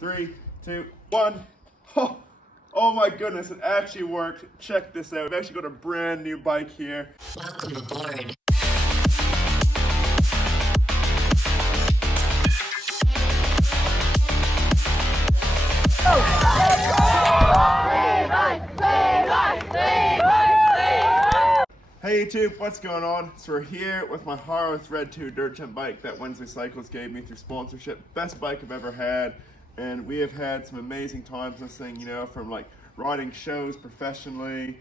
3, 2, 1. Oh my goodness, it actually worked. Check this out. We've actually got a brand new bike here. Welcome aboard. Hey YouTube, what's going on? So we're here with my Haro Thread 2 dirt jump bike that Wednesday Cycles gave me through sponsorship. Best bike I've ever had, and we have had some amazing times this thing, you know, from like riding shows professionally,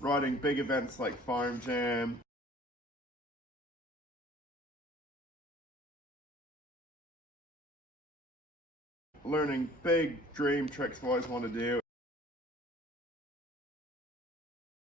riding big events like Farm Jam, learning big dream tricks I've always wanted to do,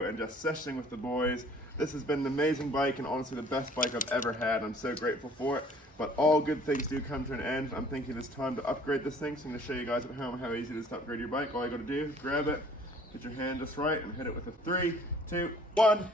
and just sessioning with the boys. This has been an amazing bike and honestly the best bike I've ever had. I'm so grateful for it. But all good things do come to an end. I'm thinking it's time to upgrade this thing. So I'm going to show you guys at home how easy it is to upgrade your bike. All you got to do is grab it, get your hand just right, and hit it with a 3, 2, 1.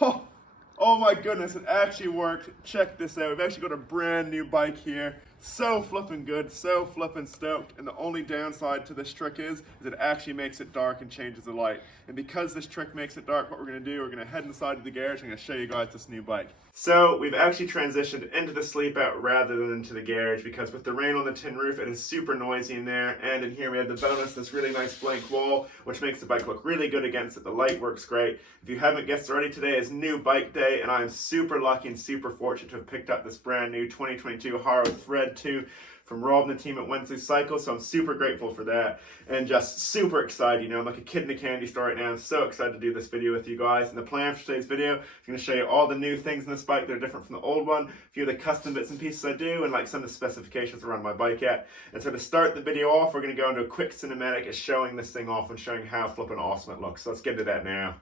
Oh my goodness, it actually worked. Check this out. We've actually got a brand new bike here. So flippin' good, so flippin' stoked. And the only downside to this trick is it actually makes it dark and changes the light. And because this trick makes it dark, what we're gonna do, we're gonna head inside to the garage and I'm gonna show you guys this new bike. So we've actually transitioned into the sleep out rather than into the garage because with the rain on the tin roof, it is super noisy in there. And in here we have the bonus, this really nice blank wall, which makes the bike look really good against it. The light works great. If you haven't guessed already, today is new bike day and I'm super lucky and super fortunate to have picked up this brand new 2022 Haro Thread 2 from Rob and the team at Wednesday Cycles, so I'm super grateful for that and just super excited. You know, I'm like a kid in a candy store right now. I'm so excited to do this video with you guys. And the plan for today's video is going to show you all the new things in this bike that are different from the old one, a few of the custom bits and pieces I do, and like some of the specifications around my bike at. And so to start the video off, we're going to go into a quick cinematic of showing this thing off and showing how flippin' awesome it looks. So let's get into that now.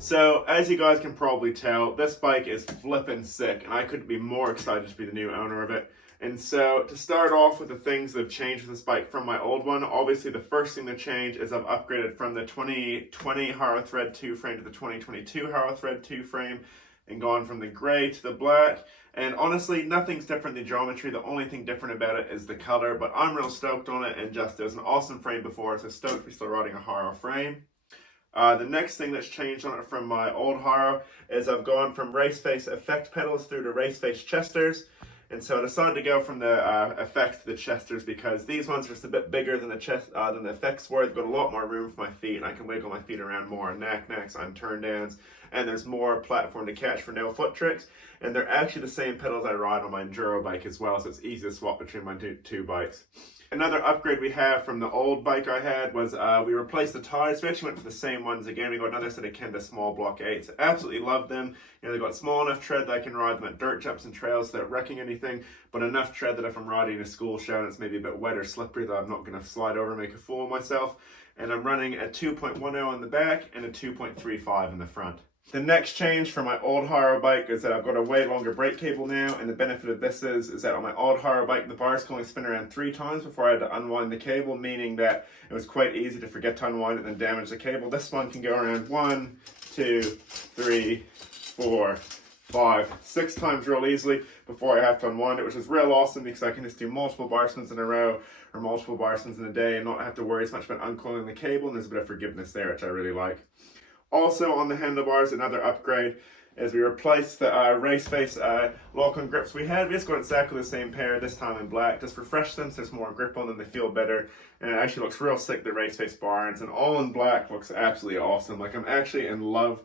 So, as you guys can probably tell, this bike is flippin' sick, and I couldn't be more excited to be the new owner of it. And so, to start off with the things that have changed with this bike from my old one, obviously the first thing to change is I've upgraded from the 2020 Haro Thread 2 frame to the 2022 Haro Thread 2 frame, and gone from the gray to the black. And honestly, nothing's different in the geometry. The only thing different about it is the color, but I'm real stoked on it, and just, it was an awesome frame before, so stoked to be still riding a Haro frame. The next thing that's changed on it from my old Haro is I've gone from race face effect pedals through to race face chesters. And so I decided to go from the effects to the chesters because these ones are just a bit bigger than the effects were. They've got a lot more room for my feet and I can wiggle my feet around more on knack-knacks, on turn-downs, and there's more platform to catch for no foot tricks. And they're actually the same pedals I ride on my enduro bike as well, so it's easy to swap between my two bikes. Another upgrade we have from the old bike I had was we replaced the tires. We actually went for the same ones again. We got another set of Kenda small block 8s. Absolutely love them. You know, they've got small enough tread that I can ride them at dirt jumps and trails without wrecking anything, but enough tread that if I'm riding a school show and it's maybe a bit wet or slippery that I'm not going to slide over and make a fool of myself. And I'm running a 2.10 in the back and a 2.35 in the front. The next change for my old Haro bike is that I've got a way longer brake cable now, and the benefit of this is that on my old Haro bike, the bars can only spin around 3 times before I had to unwind the cable, meaning that it was quite easy to forget to unwind it and then damage the cable. This one can go around 1, 2, 3, 4, 5, 6 times real easily before I have to unwind it, which is real awesome because I can just do multiple bar spins in a row or multiple bar spins in a day and not have to worry as much about uncoiling the cable, and there's a bit of forgiveness there, which I really like. Also on the handlebars, another upgrade is we replaced the race face lock-on grips we had. We just got exactly the same pair, this time in black. Just refresh them so there's more grip on them, they feel better. And it actually looks real sick, the race face barns. And all in black looks absolutely awesome. Like, I'm actually in love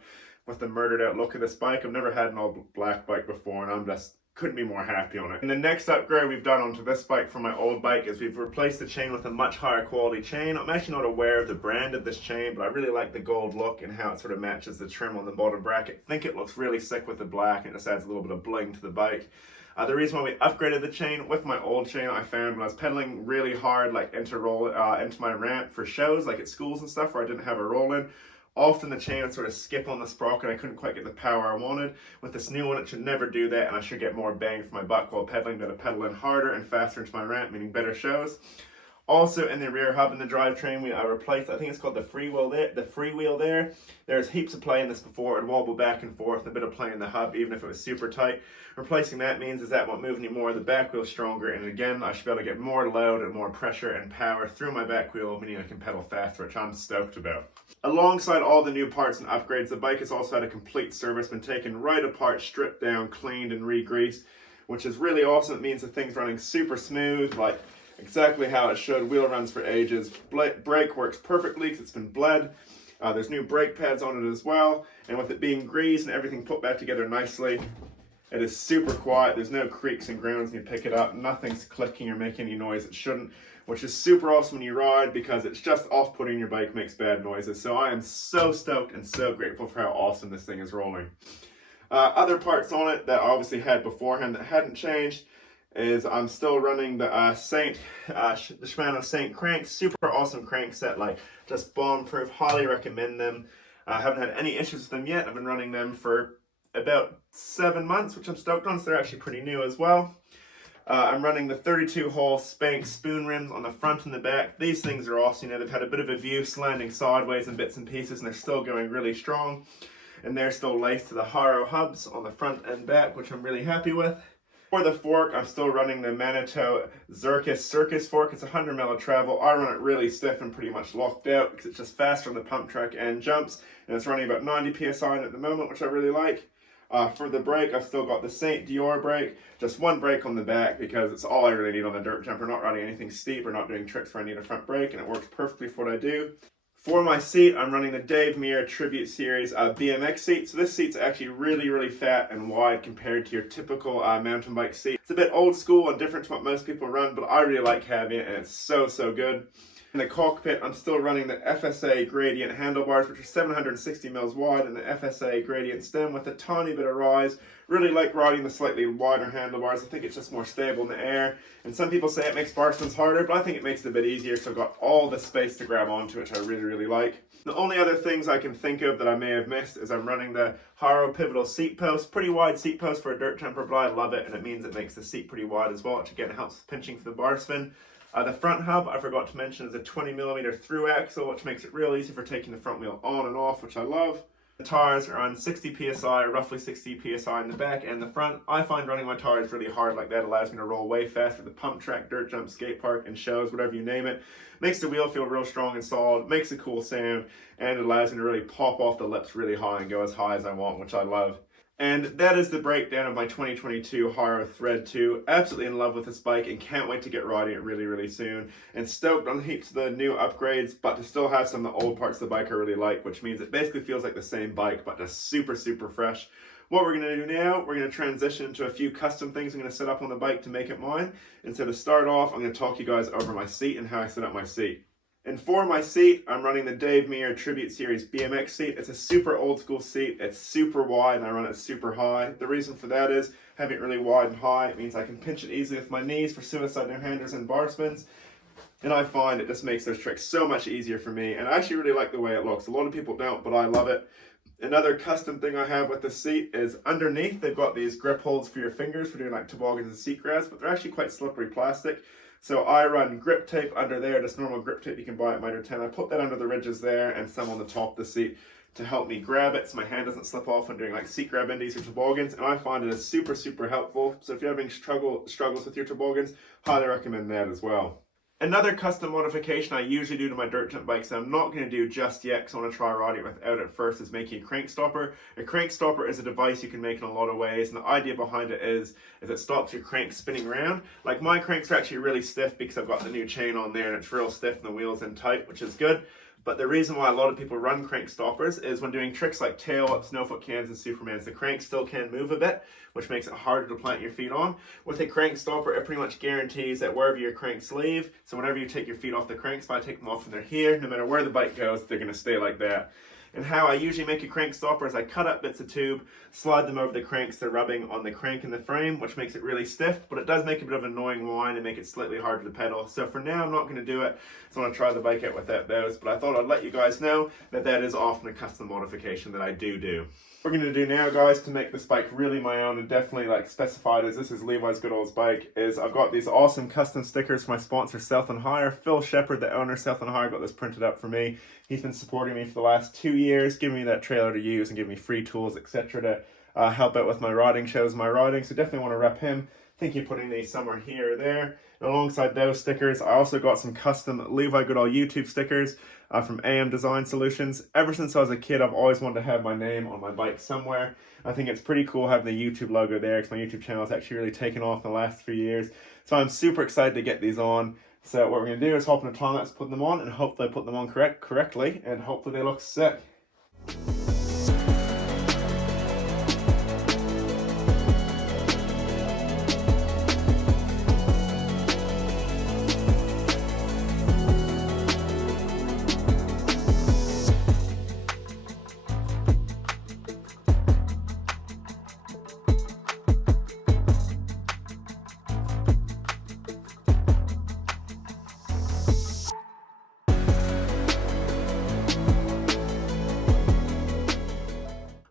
with the murdered out look of this bike. I've never had an all black bike before, and I'm just couldn't be more happy on it. And the next upgrade we've done onto this bike from my old bike is we've replaced the chain with a much higher quality chain. I'm actually not aware of the brand of this chain, but I really like the gold look and how it sort of matches the trim on the bottom bracket. I think it looks really sick with the black, and it just adds a little bit of bling to the bike. The reason why we upgraded the chain with my old chain, I found when I was pedaling really hard, like into my ramp for shows, like at schools and stuff where I didn't have a roll in, often the chain would sort of skip on the sprocket. I couldn't quite get the power I wanted. With this new one, it should never do that, and I should get more bang for my buck while pedaling, better pedal in harder and faster into my ramp, meaning better shows. Also in the rear hub in the drivetrain, we replaced, I think it's called the freewheel there. There's heaps of play in this before. It'd wobble back and forth, a bit of play in the hub, even if it was super tight. Replacing that means is that won't move anymore. The back wheel's stronger, and again, I should be able to get more load and more pressure and power through my back wheel, meaning I can pedal faster, which I'm stoked about. Alongside all the new parts and upgrades, the bike has also had a complete service, been taken right apart, stripped down, cleaned, and re-greased, which is really awesome. It means the thing's running super smooth, like exactly how it should. Wheel runs for ages. Brake works perfectly because it's been bled. There's new brake pads on it as well, and with it being greased and everything put back together nicely, it is super quiet. There's no creaks and groans when you pick it up. Nothing's clicking or making any noise it shouldn't, which is super awesome when you ride because it's just off-putting. Your bike makes bad noises. So I am so stoked and so grateful for how awesome this thing is rolling. Other parts on it that I obviously had beforehand that hadn't changed is I'm still running the Shimano Saint crank. Super awesome crank set, like just bomb-proof. Highly recommend them. I haven't had any issues with them yet. I've been running them for about 7 months, which I'm stoked on, so they're actually pretty new as well. I'm running the 32-hole Spank spoon rims on the front and the back. These things are awesome. You know, they've had a bit of abuse landing sideways in bits and pieces, and they're still going really strong. And they're still laced to the Haro hubs on the front and back, which I'm really happy with. For the fork, I'm still running the Manitou Zircus Circus fork. It's 100 mil of travel. I run it really stiff and pretty much locked out because it's just faster on the pump track and jumps. And it's running about 90 psi at the moment, which I really like. For the brake, I've still got the Saint Dior brake, just one brake on the back because it's all I really need on the dirt jumper, not running anything steep or not doing tricks where I need a front brake, and it works perfectly for what I do. For my seat, I'm running the Dave Muir Tribute Series BMX seat. So this seat's actually really, really fat and wide compared to your typical mountain bike seat. It's a bit old school and different to what most people run, but I really like having it, and it's so, so good. In the cockpit, I'm still running the FSA Gradient handlebars, which are 760 mils wide, and the FSA Gradient stem with a tiny bit of rise. Really like riding the slightly wider handlebars. I think it's just more stable in the air. And some people say it makes bar spins harder, but I think it makes it a bit easier, so I've got all the space to grab onto, which I really, really like. The only other things I can think of that I may have missed is I'm running the Haro Pivotal seat post. Pretty wide seat post for a dirt jumper, but I love it, and it means it makes the seat pretty wide as well, which again helps with pinching for the bar spin. The front hub, I forgot to mention, is a 20mm through axle, which makes it real easy for taking the front wheel on and off, which I love. The tires are on 60 psi, roughly 60 psi in the back and the front. I find running my tires really hard like that allows me to roll way faster. The pump track, dirt jump, skate park, and shows, whatever you name it. Makes the wheel feel real strong and solid, makes a cool sound, and it allows me to really pop off the lips really high and go as high as I want, which I love. And that is the breakdown of my 2022 Haro Thread 2. Absolutely in love with this bike and can't wait to get riding it really, really soon. And stoked on heaps of the new upgrades, but to still have some of the old parts of the bike I really like, which means it basically feels like the same bike, but just super, super fresh. What we're going to do now, we're going to transition into a few custom things I'm going to set up on the bike to make it mine. And so to start off, I'm going to talk you guys over my seat and how I set up my seat. And for my seat, I'm running the Dave Muir Tribute Series BMX seat. It's a super old school seat. It's super wide and I run it super high. The reason for that is having it really wide and high, it means I can pinch it easily with my knees for suicide no-handers and bar spins. And I find it just makes those tricks so much easier for me. And I actually really like the way it looks. A lot of people don't, but I love it. Another custom thing I have with the seat is underneath they've got these grip holds for your fingers for doing like toboggans and seat grabs, but they're actually quite slippery plastic. So I run grip tape under there, just normal grip tape you can buy at Mitre 10. I put that under the ridges there and some on the top of the seat to help me grab it so my hand doesn't slip off when doing like seat grab indies or toboggans, and I find it is super, super helpful. So if you're having struggles with your toboggans, highly recommend that as well. Another custom modification I usually do to my dirt jump bikes that I'm not going to do just yet because I want to try riding it without it first is making a crank stopper. A crank stopper is a device you can make in a lot of ways, and the idea behind it is it stops your crank spinning around. Like my cranks are actually really stiff because I've got the new chain on there and it's real stiff and the wheel's in tight, which is good. But the reason why a lot of people run crank stoppers is when doing tricks like tail ups, no-foot cans, and supermans, the crank still can move a bit, which makes it harder to plant your feet on. With a crank stopper, it pretty much guarantees that wherever your cranks leave, so whenever you take your feet off the cranks, if I take them off and they're here, no matter where the bike goes, they're going to stay like that. And how I usually make a crank stopper is I cut up bits of tube, slide them over the cranks they're rubbing on the crank in the frame, which makes it really stiff, but it does make a bit of an annoying whine and make it slightly harder to pedal. So for now, I'm not going to do it. So I want to try the bike out without those, but I thought I'd let you guys know that that is often a custom modification that I do. What we're going to do now, guys, to make this bike really my own and definitely like specified as this is Levi's Good Old's bike, is I've got these awesome custom stickers for my sponsor Stealth and Hire. Phil Shepard, the owner, Stealth and Hire, got this printed up for me. He's been supporting me for the last 2 years, giving me that trailer to use and giving me free tools, etc. to help out with my riding, shows my riding. So definitely want to rep him. Thinking putting these somewhere here or there. And alongside those stickers, I also got some custom Levi Good Old YouTube stickers from AM Design Solutions. Ever since I was a kid, I've always wanted to have my name on my bike somewhere. I think it's pretty cool having the YouTube logo there because my YouTube channel has actually really taken off in the last few years. So I'm super excited to get these on. So what we're going to do is hop in a time lapse, put them on, and hopefully I put them on correctly, and hopefully they look sick.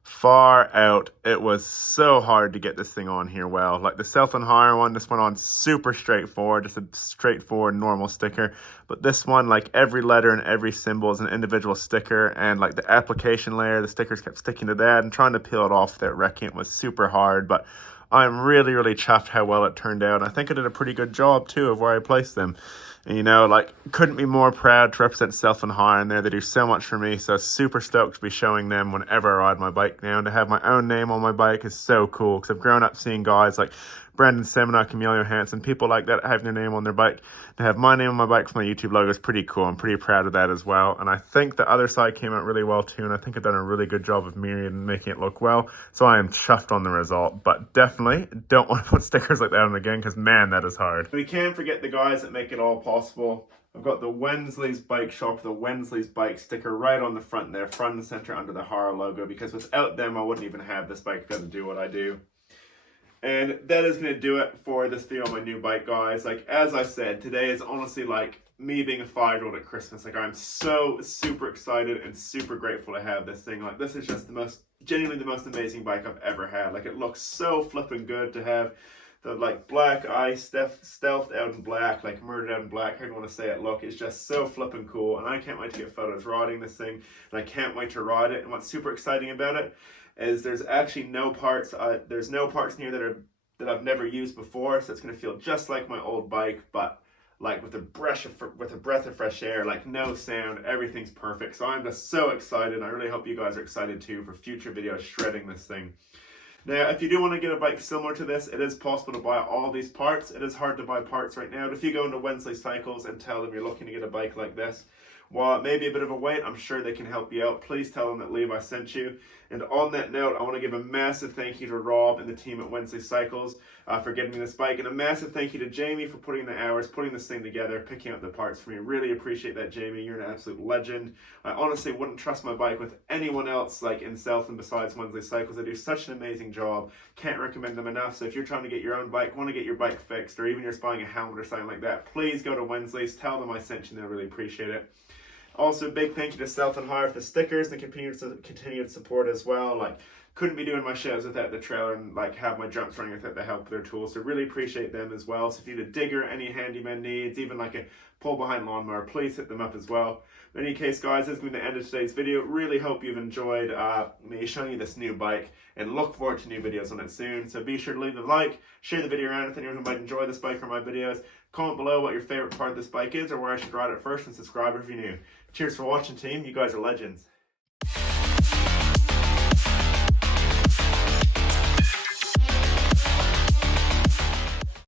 Far out. It was so hard to get this thing on here well. Like the Stealth and Hire one, this went on super straightforward, just a straightforward normal sticker. But this one, like every letter and every symbol is an individual sticker, and like the application layer, the stickers kept sticking to that, and trying to peel it off without wrecking it was super hard. But I'm really, really chuffed how well it turned out. I think I did a pretty good job too of where I placed them. And, you know, like, couldn't be more proud to represent Stealth and Hire in there. They do so much for me, so super stoked to be showing them whenever I ride my bike now. And to have my own name on my bike is so cool, because I've grown up seeing guys like Brendan Semina, Camille Johansson, people like that have their name on their bike. To have my name on my bike for my YouTube logo is pretty cool. I'm pretty proud of that as well. And I think the other side came out really well too, and I think I've done a really good job of mirroring and making it look well. So I am chuffed on the result, but definitely don't want to put stickers like that on again, because man, that is hard. We can't forget the guys that make it all possible. I've got the Wensley's Bike Shop, the Wensley's Bike sticker right on the front there, front and center under the Haro logo, because without them, I wouldn't even have this bike to do what I do. And that is going to do it for this video on my new bike, guys. Like, as I said, today is honestly like me being a 5-year-old at Christmas. Like, I'm so super excited and super grateful to have this thing. Like, this is just genuinely the most amazing bike I've ever had. Like, it looks so flipping good to have the like black eye stealthed out in black, like murdered out in black, how do you want to say it, look, it's just so flipping cool. And I can't wait to get photos riding this thing, and I can't wait to ride it. And what's super exciting about it is there's actually no parts, there's no parts in here that I've never used before, so it's going to feel just like my old bike, but like with a breath of fresh air, like no sound, everything's perfect. So I'm just so excited. I really hope you guys are excited too for future videos shredding this thing. Now, if you do want to get a bike similar to this, it is possible to buy all these parts. It is hard to buy parts right now, but if you go into Wensley Cycles and tell them you're looking to get a bike like this, while it may be a bit of a wait, I'm sure they can help you out. Please tell them that Levi sent you. And on that note, I want to give a massive thank you to Rob and the team at Wensley Cycles for getting me this bike. And a massive thank you to Jamie for putting the hours, putting this thing together, picking out the parts for me. Really appreciate that, Jamie. You're an absolute legend. I honestly wouldn't trust my bike with anyone else like in Southland besides Wensley Cycles. They do such an amazing job. Can't recommend them enough. So if you're trying to get your own bike, want to get your bike fixed, or even you're buying a helmet or something like that, please go to Wensley's. Tell them I sent you and they'll really appreciate it. Also, big thank you to Stealth and Haro for the stickers and the continued support as well. Like, couldn't be doing my shows without the trailer and like have my jumps running without the help of their tools. So really appreciate them as well. So if you need a digger, any handyman needs, even like a pull behind lawnmower, please hit them up as well. In any case, guys, this has been the end of today's video. Really hope you've enjoyed me showing you this new bike, and look forward to new videos on it soon. So be sure to leave a like, share the video around with anyone who might enjoy this bike or my videos. Comment below what your favorite part of this bike is or where I should ride it first, and subscribe if you're new. Cheers for watching, team. You guys are legends.